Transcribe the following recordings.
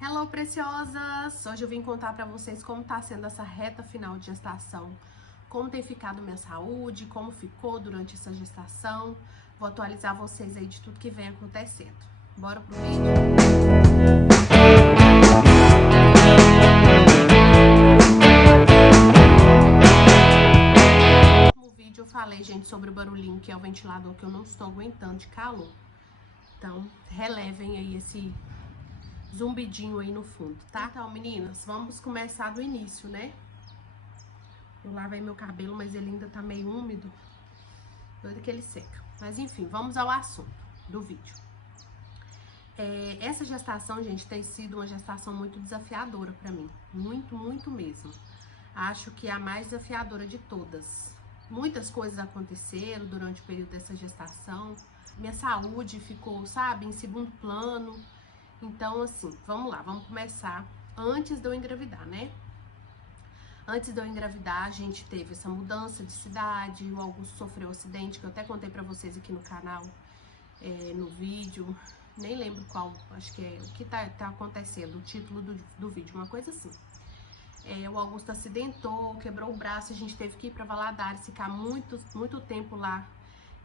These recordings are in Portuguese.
Hello, preciosas! Hoje eu vim contar pra vocês como tá sendo essa reta final de gestação, como tem ficado minha saúde, como ficou durante essa gestação. Vou atualizar vocês aí de tudo que vem acontecendo. Bora pro vídeo? No vídeo eu falei, gente, sobre o barulhinho que é o ventilador, que eu não estou aguentando de calor. Então, relevem aí esse zumbidinho aí no fundo, tá? Então, meninas, vamos começar do início, né? Eu lavei meu cabelo, mas ele ainda tá meio úmido. Doido que ele seca. Mas enfim, vamos ao assunto do vídeo. Essa gestação, gente, tem sido uma gestação muito desafiadora pra mim. Muito, muito mesmo. Acho que é a mais desafiadora de todas. Muitas coisas aconteceram durante o período dessa gestação. Minha saúde ficou, sabe, em segundo plano. Então, assim, vamos lá, vamos começar antes de eu engravidar, né? Antes de eu engravidar, a gente teve essa mudança de cidade, o Augusto sofreu um acidente, que eu até contei pra vocês aqui no canal, no vídeo, nem lembro qual, acho que é o que tá acontecendo, o título do vídeo, uma coisa assim. O Augusto acidentou, quebrou o braço, a gente teve que ir pra Valadares, ficar muito tempo lá.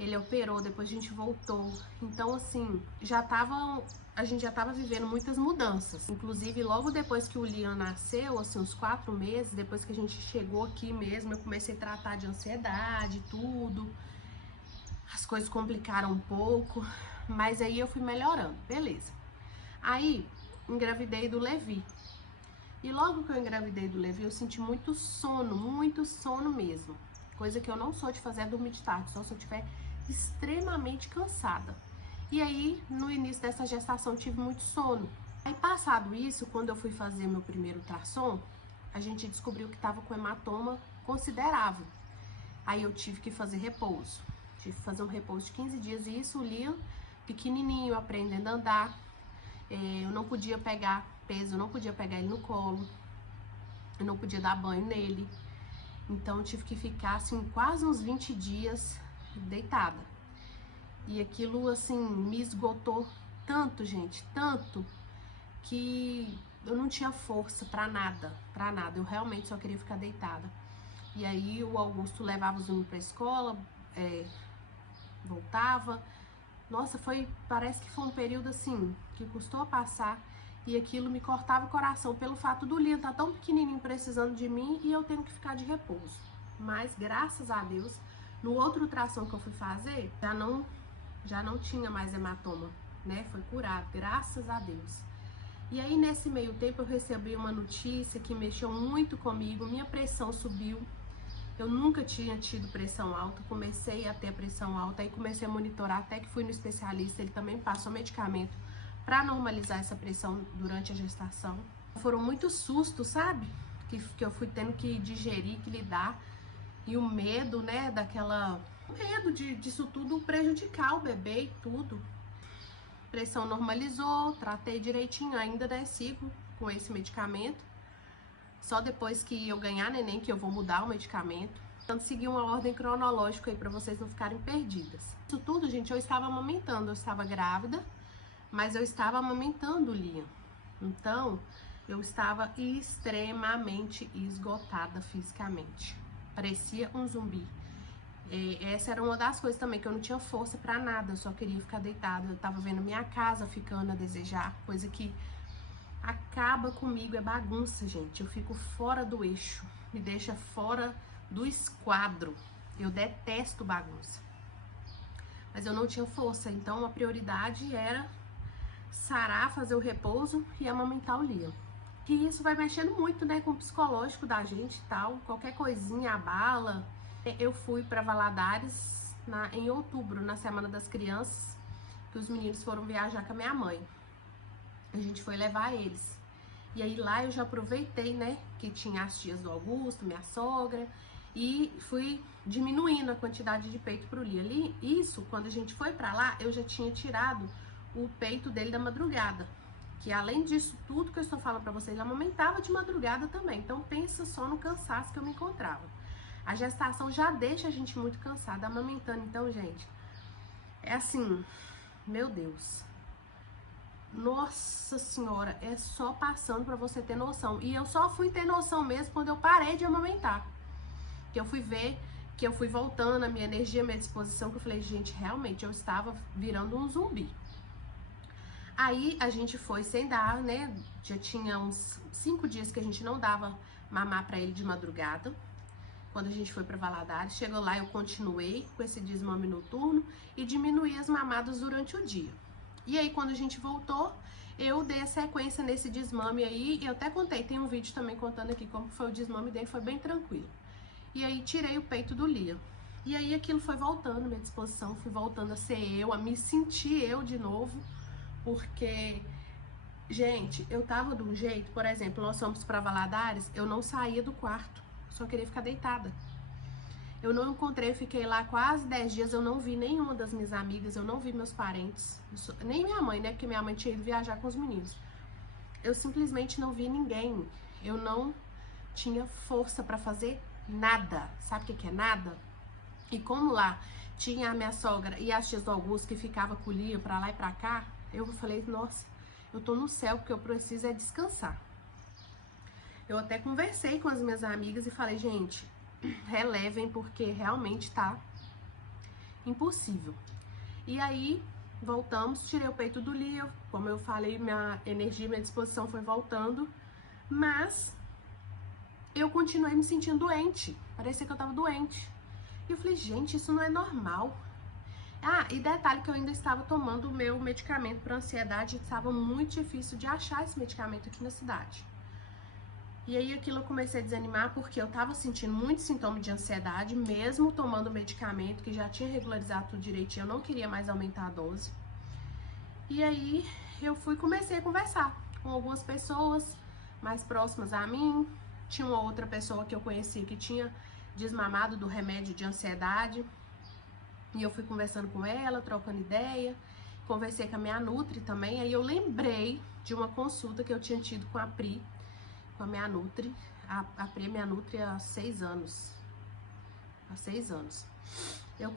Ele operou, depois a gente voltou. Então, assim, a gente já tava vivendo muitas mudanças. Inclusive, logo depois que o Liam nasceu, assim, uns 4 meses, depois que a gente chegou aqui mesmo, eu comecei a tratar de ansiedade e tudo. As coisas complicaram um pouco, mas aí eu fui melhorando, beleza. Aí, engravidei do Levi. E logo que eu engravidei do Levi, eu senti muito sono mesmo. Coisa que eu não sou de fazer é dormir de tarde, só se eu estiver extremamente cansada. E aí, no início dessa gestação, tive muito sono. Aí, passado isso, quando eu fui fazer meu primeiro ultrassom, a gente descobriu que estava com hematoma considerável. Aí eu tive que fazer repouso. Tive que fazer um repouso de 15 dias. E isso, o Liam, pequenininho, aprendendo a andar. Eu não podia pegar peso, eu não podia pegar ele no colo. Eu não podia dar banho nele. Então, eu tive que ficar, assim, quase uns 20 dias deitada. E aquilo, assim, me esgotou tanto, gente, tanto, que eu não tinha força pra nada, Eu realmente só queria ficar deitada. E aí, o Augusto levava os meninos pra escola, voltava. Nossa, parece que foi um período, assim, que custou a passar. E aquilo me cortava o coração pelo fato do Liam estar tão pequenininho precisando de mim e eu tendo que ficar de repouso. Mas, graças a Deus, no outro ultrassom que eu fui fazer, já não tinha mais hematoma, né? Foi curado, graças a Deus. E aí, nesse meio tempo, eu recebi uma notícia que mexeu muito comigo, minha pressão subiu. Eu nunca tinha tido pressão alta, comecei a ter pressão alta, aí comecei a monitorar, até que fui no especialista, ele também passou medicamento para normalizar essa pressão durante a gestação. Foram muitos sustos, sabe? Que eu fui tendo que digerir, que lidar. E o medo, né, medo disso tudo prejudicar o bebê e tudo. Pressão normalizou, tratei direitinho, ainda, né, sigo com esse medicamento. Só depois que eu ganhar neném que eu vou mudar o medicamento. Então, seguir uma ordem cronológica aí pra vocês não ficarem perdidas. Isso tudo, gente, eu estava amamentando, eu estava grávida, mas eu estava amamentando o Liam. Então, eu estava extremamente esgotada fisicamente. Parecia um zumbi. Essa era uma das coisas também, que eu não tinha força pra nada, eu só queria ficar deitada. Eu tava vendo minha casa ficando a desejar, coisa que acaba comigo, é bagunça, gente. Eu fico fora do eixo, me deixa fora do esquadro. Eu detesto bagunça. Mas eu não tinha força, então a prioridade era sarar, fazer o repouso e amamentar o Liam. E isso vai mexendo muito, né, com o psicológico da gente e tal. Qualquer coisinha abala. Eu fui para Valadares em outubro, na Semana das Crianças, que os meninos foram viajar com a minha mãe. A gente foi levar eles. E aí lá eu já aproveitei, né, que tinha as tias do Augusto, minha sogra, e fui diminuindo a quantidade de peito pro Liam. Isso, quando a gente foi pra lá, eu já tinha tirado o peito dele da madrugada. Que além disso tudo que eu estou falando pra vocês, ele amamentava de madrugada também. Então pensa só no cansaço que eu me encontrava. A gestação já deixa a gente muito cansada, amamentando. Então, gente, é assim, meu Deus. Nossa senhora, é só passando pra você ter noção. E eu só fui ter noção mesmo quando eu parei de amamentar. Que eu fui ver, que eu fui voltando a minha energia, a minha disposição, que eu falei, gente, realmente eu estava virando um zumbi. Aí a gente foi sem dar, né? Já tinha uns 5 dias que a gente não dava mamar pra ele de madrugada. Quando a gente foi pra Valadares, chegou lá, eu continuei com esse desmame noturno e diminuí as mamadas durante o dia. E aí, quando a gente voltou, eu dei a sequência nesse desmame aí, e eu até contei, tem um vídeo também contando aqui como foi o desmame dele, foi bem tranquilo. E aí, tirei o peito do Lia. E aí, aquilo foi voltando, minha disposição, fui voltando a ser eu, a me sentir eu de novo, porque, gente, eu tava de um jeito, por exemplo, nós fomos pra Valadares, eu não saía do quarto, só queria ficar deitada. Eu não encontrei, fiquei lá quase 10 dias, eu não vi nenhuma das minhas amigas, eu não vi meus parentes, nem minha mãe, né, porque minha mãe tinha ido viajar com os meninos. Eu simplesmente não vi ninguém, eu não tinha força pra fazer nada. Sabe o que é nada? E como lá tinha a minha sogra e as tias do Augusto que ficava com o Lia pra lá e pra cá, eu falei, nossa, eu tô no céu, porque eu preciso é descansar. Eu até conversei com as minhas amigas e falei, gente, relevem, porque realmente tá impossível. E aí, voltamos, tirei o peito do Lia, como eu falei, minha energia, minha disposição foi voltando, mas eu continuei me sentindo doente, parecia que eu tava doente. E eu falei, gente, isso não é normal. Ah, e detalhe que eu ainda estava tomando o meu medicamento para ansiedade, estava muito difícil de achar esse medicamento aqui na cidade. E aí aquilo eu comecei a desanimar porque eu tava sentindo muito sintoma de ansiedade, mesmo tomando o medicamento que já tinha regularizado tudo direitinho, eu não queria mais aumentar a dose. E aí eu comecei a conversar com algumas pessoas mais próximas a mim. Tinha uma outra pessoa que eu conhecia que tinha desmamado do remédio de ansiedade. E eu fui conversando com ela, trocando ideia. Conversei com a minha Nutri também. Aí eu lembrei de uma consulta que eu tinha tido com a Pri, com a minha Nutri. A Pri é minha Nutri há 6 anos. Há 6 anos. Eu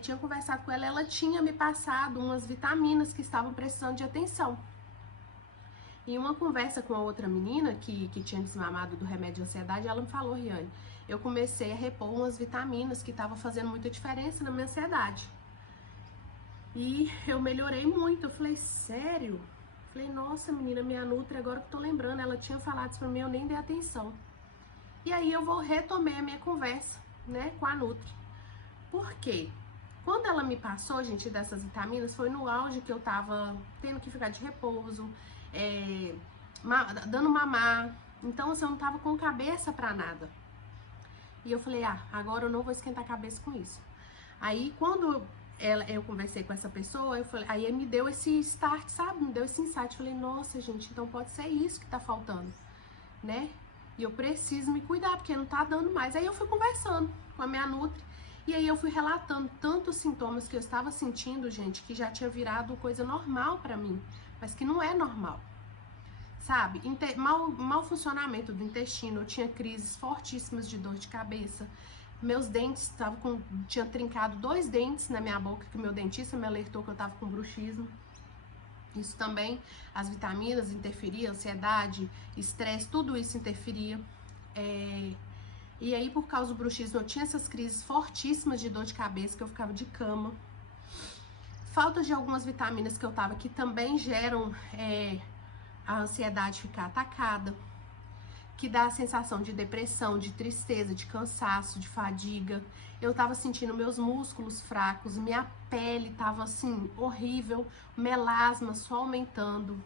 tinha conversado com ela, ela tinha me passado umas vitaminas que estavam precisando de atenção. Em uma conversa com a outra menina que tinha desmamado do remédio de ansiedade, ela me falou, Riane, eu comecei a repor umas vitaminas que estavam fazendo muita diferença na minha ansiedade. E eu melhorei muito. Eu falei, sério? Falei, nossa, menina, minha Nutri, agora que eu tô lembrando, ela tinha falado isso pra mim, eu nem dei atenção. E aí eu retomei a minha conversa, né, com a Nutri. Por quê? Quando ela me passou, gente, dessas vitaminas, foi no auge que eu tava tendo que ficar de repouso, dando mamar. Então, assim, eu não tava com cabeça pra nada. E eu falei, agora eu não vou esquentar a cabeça com isso. Aí, quando eu conversei com essa pessoa, eu falei, aí me deu esse start, sabe? Me deu esse insight. Eu falei, nossa, gente, então pode ser isso que tá faltando, né? E eu preciso me cuidar, porque não tá dando mais. Aí eu fui conversando com a minha Nutri. E aí eu fui relatando tantos sintomas que eu estava sentindo, gente, que já tinha virado coisa normal pra mim, mas que não é normal. Sabe? Mau funcionamento do intestino, eu tinha crises fortíssimas de dor de cabeça. Meus dentes tinha trincado 2 dentes na minha boca, que o meu dentista me alertou que eu tava com bruxismo. Isso também, as vitaminas interferiam, ansiedade, estresse, tudo isso interferia. E aí, por causa do bruxismo, eu tinha essas crises fortíssimas de dor de cabeça, que eu ficava de cama. Falta de algumas vitaminas que eu tava, que também geram a ansiedade ficar atacada, que dá a sensação de depressão, de tristeza, de cansaço, de fadiga. Eu tava sentindo meus músculos fracos, minha pele tava assim, horrível, melasma só aumentando,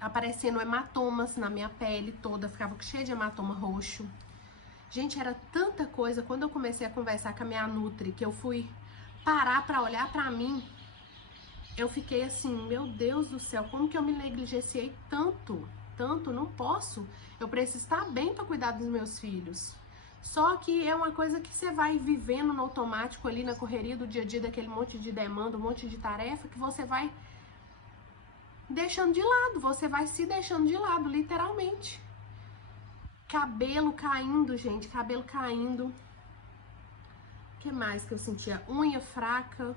aparecendo hematomas na minha pele toda, ficava cheia de hematoma roxo. Gente, era tanta coisa. Quando eu comecei a conversar com a minha Nutri, que eu fui parar pra olhar pra mim, eu fiquei assim, meu Deus do céu, como que eu me negligenciei tanto? Tanto, não posso. Eu preciso estar bem para cuidar dos meus filhos. Só que é uma coisa que você vai vivendo no automático ali, na correria do dia a dia, daquele monte de demanda, um monte de tarefa, que você vai deixando de lado, você vai se deixando de lado, literalmente. Cabelo caindo, gente, cabelo caindo. O que mais que eu sentia? Unha fraca.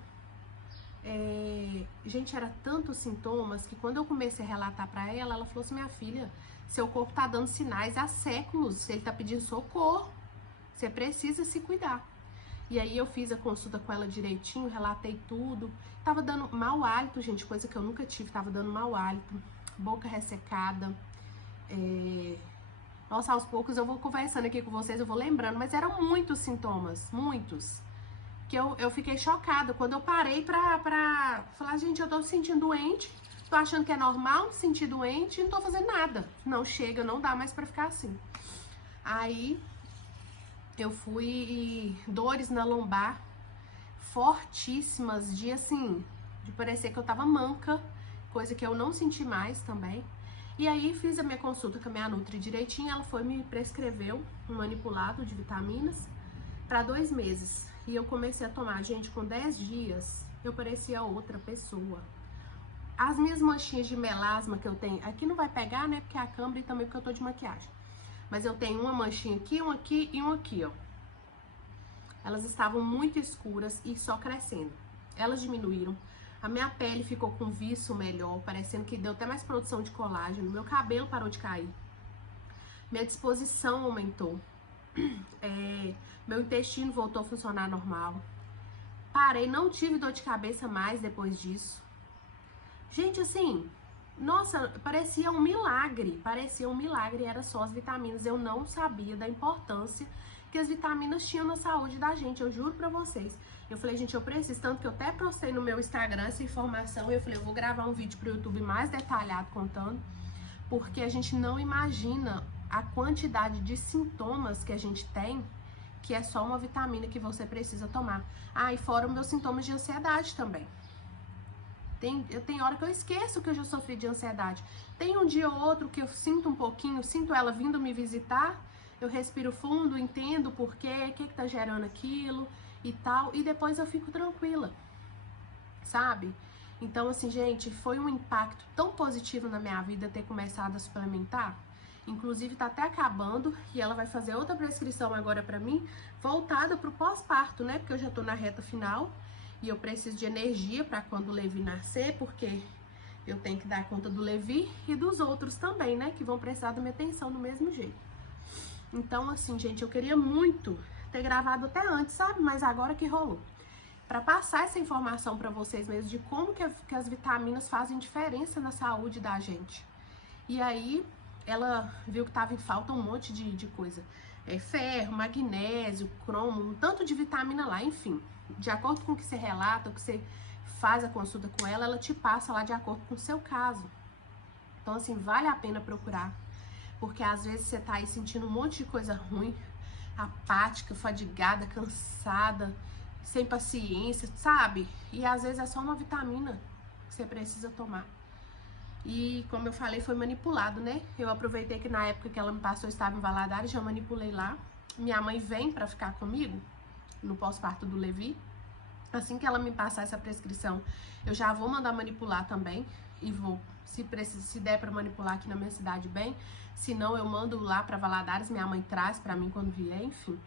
Gente, era tantos sintomas que quando eu comecei a relatar pra ela, ela falou assim, minha filha, seu corpo tá dando sinais há séculos, ele tá pedindo socorro, você precisa se cuidar. E aí eu fiz a consulta com ela direitinho, relatei tudo. Tava dando mau hálito, gente, coisa que eu nunca tive, tava dando mau hálito, boca ressecada. Nossa, aos poucos eu vou conversando aqui com vocês, eu vou lembrando, mas eram muitos sintomas, muitos. Que eu fiquei chocada quando eu parei pra falar, gente, eu tô me sentindo doente, tô achando que é normal me sentir doente e não tô fazendo nada. Não chega, não dá mais pra ficar assim. Aí eu fui e dores na lombar fortíssimas, de assim, de parecer que eu tava manca, coisa que eu não senti mais também. E aí fiz a minha consulta com a minha nutri direitinho, ela foi me prescreveu um manipulado de vitaminas para 2 meses. E eu comecei a tomar, gente, com 10 dias, eu parecia outra pessoa. As minhas manchinhas de melasma que eu tenho, aqui não vai pegar, né, porque é a câmera e também porque eu tô de maquiagem. Mas eu tenho uma manchinha aqui, um aqui e um aqui, ó. Elas estavam muito escuras e só crescendo. Elas diminuíram. A minha pele ficou com viço melhor, parecendo que deu até mais produção de colágeno. Meu cabelo parou de cair. Minha disposição aumentou. Meu intestino voltou a funcionar normal. Parei, não tive dor de cabeça mais depois disso. Gente, assim, nossa, parecia um milagre, era só as vitaminas. Eu não sabia da importância que as vitaminas tinham na saúde da gente, eu juro pra vocês. Eu falei, gente, eu preciso, tanto que eu até postei no meu Instagram essa informação, eu falei, eu vou gravar um vídeo pro YouTube mais detalhado contando, porque a gente não imagina a quantidade de sintomas que a gente tem, que é só uma vitamina que você precisa tomar. Ah, e fora os meus sintomas de ansiedade também. Tem hora que eu esqueço que eu já sofri de ansiedade. Tem um dia ou outro que eu sinto um pouquinho, sinto ela vindo me visitar, eu respiro fundo, entendo o porquê, o que tá gerando aquilo e tal, e depois eu fico tranquila, sabe? Então, assim, gente, foi um impacto tão positivo na minha vida ter começado a suplementar. Inclusive, tá até acabando e ela vai fazer outra prescrição agora pra mim, voltada pro pós-parto, né? Porque eu já tô na reta final e eu preciso de energia pra quando o Levi nascer, porque eu tenho que dar conta do Levi e dos outros também, né? Que vão precisar da minha atenção do mesmo jeito. Então, assim, gente, eu queria muito ter gravado até antes, sabe? Mas agora que rolou. Pra passar essa informação pra vocês mesmo de como que as vitaminas fazem diferença na saúde da gente. E aí, ela viu que tava em falta um monte de coisa. Ferro, magnésio, cromo, um tanto de vitamina lá, enfim. De acordo com o que você relata, o que você faz a consulta com ela, ela te passa lá de acordo com o seu caso. Então, assim, vale a pena procurar. Porque às vezes você tá aí sentindo um monte de coisa ruim, apática, fadigada, cansada, sem paciência, sabe? E às vezes é só uma vitamina que você precisa tomar. E como eu falei, foi manipulado, né? Eu aproveitei que na época que ela me passou, eu estava em Valadares, já manipulei lá. Minha mãe vem pra ficar comigo no pós-parto do Levi. Assim que ela me passar essa prescrição, eu já vou mandar manipular também. E vou, se der pra manipular aqui na minha cidade, bem. Se não, eu mando lá pra Valadares, minha mãe traz pra mim quando vier, enfim.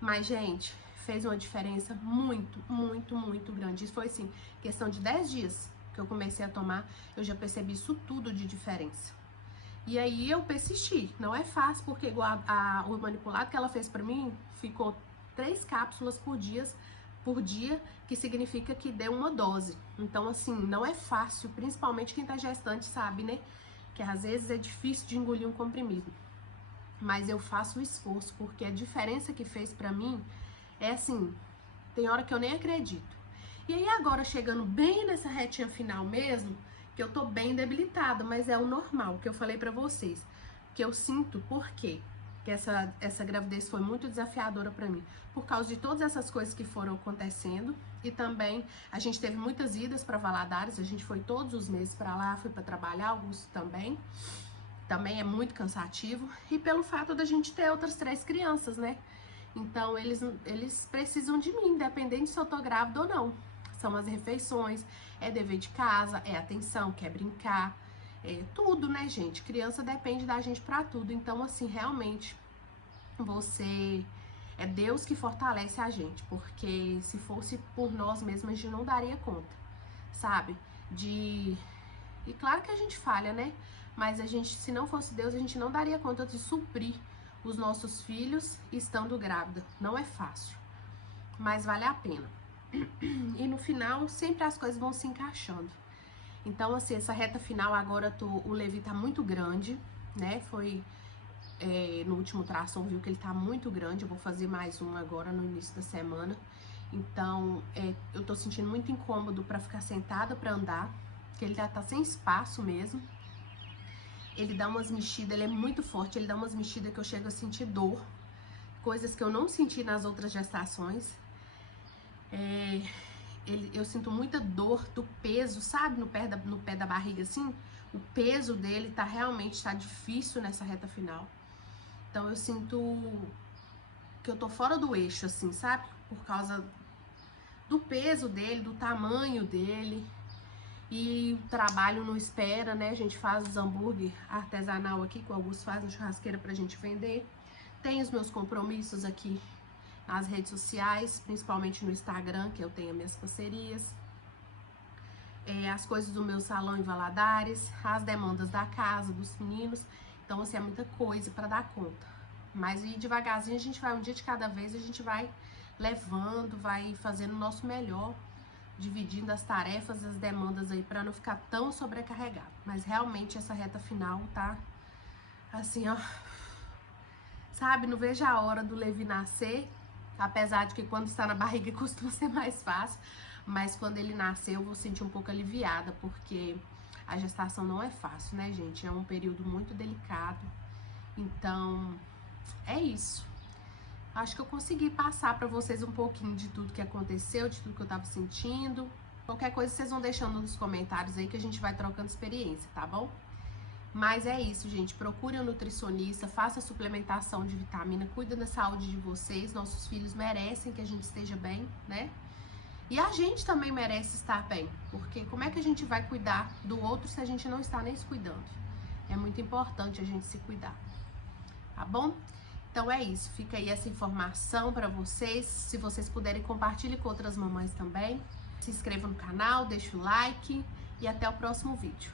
Mas, gente, fez uma diferença muito, muito, muito grande. Isso foi, assim, questão de 10 dias que eu comecei a tomar, eu já percebi isso tudo de diferença. E aí eu persisti. Não é fácil, porque igual o manipulado que ela fez pra mim, ficou 3 cápsulas por dia, que significa que deu uma dose. Então, assim, não é fácil, principalmente quem tá gestante sabe, né? Que às vezes é difícil de engolir um comprimido. Mas eu faço o esforço, porque a diferença que fez pra mim é assim, tem hora que eu nem acredito. E aí agora, chegando bem nessa retinha final mesmo, que eu tô bem debilitada, mas é o normal, que eu falei pra vocês. Que eu sinto, por quê? Que essa gravidez foi muito desafiadora pra mim. Por causa de todas essas coisas que foram acontecendo. E também, a gente teve muitas idas pra Valadares, a gente foi todos os meses pra lá, fui pra trabalhar, Augusto também. Também é muito cansativo. E pelo fato da gente ter outras 3 crianças, né? Então, eles precisam de mim, independente se eu tô grávida ou não. São as refeições, é dever de casa, é atenção, quer brincar, é tudo, né, gente? Criança depende da gente pra tudo. Então, assim, realmente, é Deus que fortalece a gente, porque se fosse por nós mesmos, a gente não daria conta. sabe? E claro que a gente falha, né? Mas a gente, se não fosse Deus, a gente não daria conta de suprir os nossos filhos estando grávida. Não é fácil, mas vale a pena. E no final, sempre as coisas vão se encaixando. Então, assim, essa reta final agora, o Levi tá muito grande, né? No último ultrassom, viu que ele tá muito grande. Eu vou fazer mais um agora no início da semana. Então, eu tô sentindo muito incômodo pra ficar sentada pra andar, que ele já tá sem espaço mesmo. Ele dá umas mexidas, ele é muito forte, ele dá umas mexidas que eu chego a sentir dor, coisas que eu não senti nas outras gestações. Eu sinto muita dor do peso, sabe, no pé da barriga, assim. O peso dele tá difícil nessa reta final. Então eu sinto que eu tô fora do eixo, assim, sabe, por causa do peso dele, do tamanho dele. E o trabalho não espera, né? A gente faz os hambúrguer artesanal aqui, que o Augusto faz na churrasqueira pra gente vender. Tem os meus compromissos aqui nas redes sociais, principalmente no Instagram, que eu tenho as minhas parcerias. As coisas do meu salão em Valadares, as demandas da casa, dos meninos. Então, assim, é muita coisa pra dar conta. Mas e devagarzinho a gente vai, um dia de cada vez, a gente vai levando, vai fazendo o nosso melhor, dividindo as tarefas, as demandas aí pra não ficar tão sobrecarregado. Mas realmente essa reta final tá assim, ó, sabe, não vejo a hora do Levi nascer, apesar de que quando está na barriga costuma ser mais fácil, mas quando ele nascer eu vou sentir um pouco aliviada, porque a gestação não é fácil, né, gente? É um período muito delicado. Então, é isso. Acho que eu consegui passar pra vocês um pouquinho de tudo que aconteceu, de tudo que eu tava sentindo. Qualquer coisa vocês vão deixando nos comentários aí que a gente vai trocando experiência, tá bom? Mas é isso, gente. Procure um nutricionista, faça a suplementação de vitamina, cuida da saúde de vocês. Nossos filhos merecem que a gente esteja bem, né? E a gente também merece estar bem, porque como é que a gente vai cuidar do outro se a gente não está nem se cuidando? É muito importante a gente se cuidar, tá bom? Então é isso, fica aí essa informação para vocês. Se vocês puderem, compartilhe com outras mamães também. Se inscreva no canal, deixa o like e até o próximo vídeo.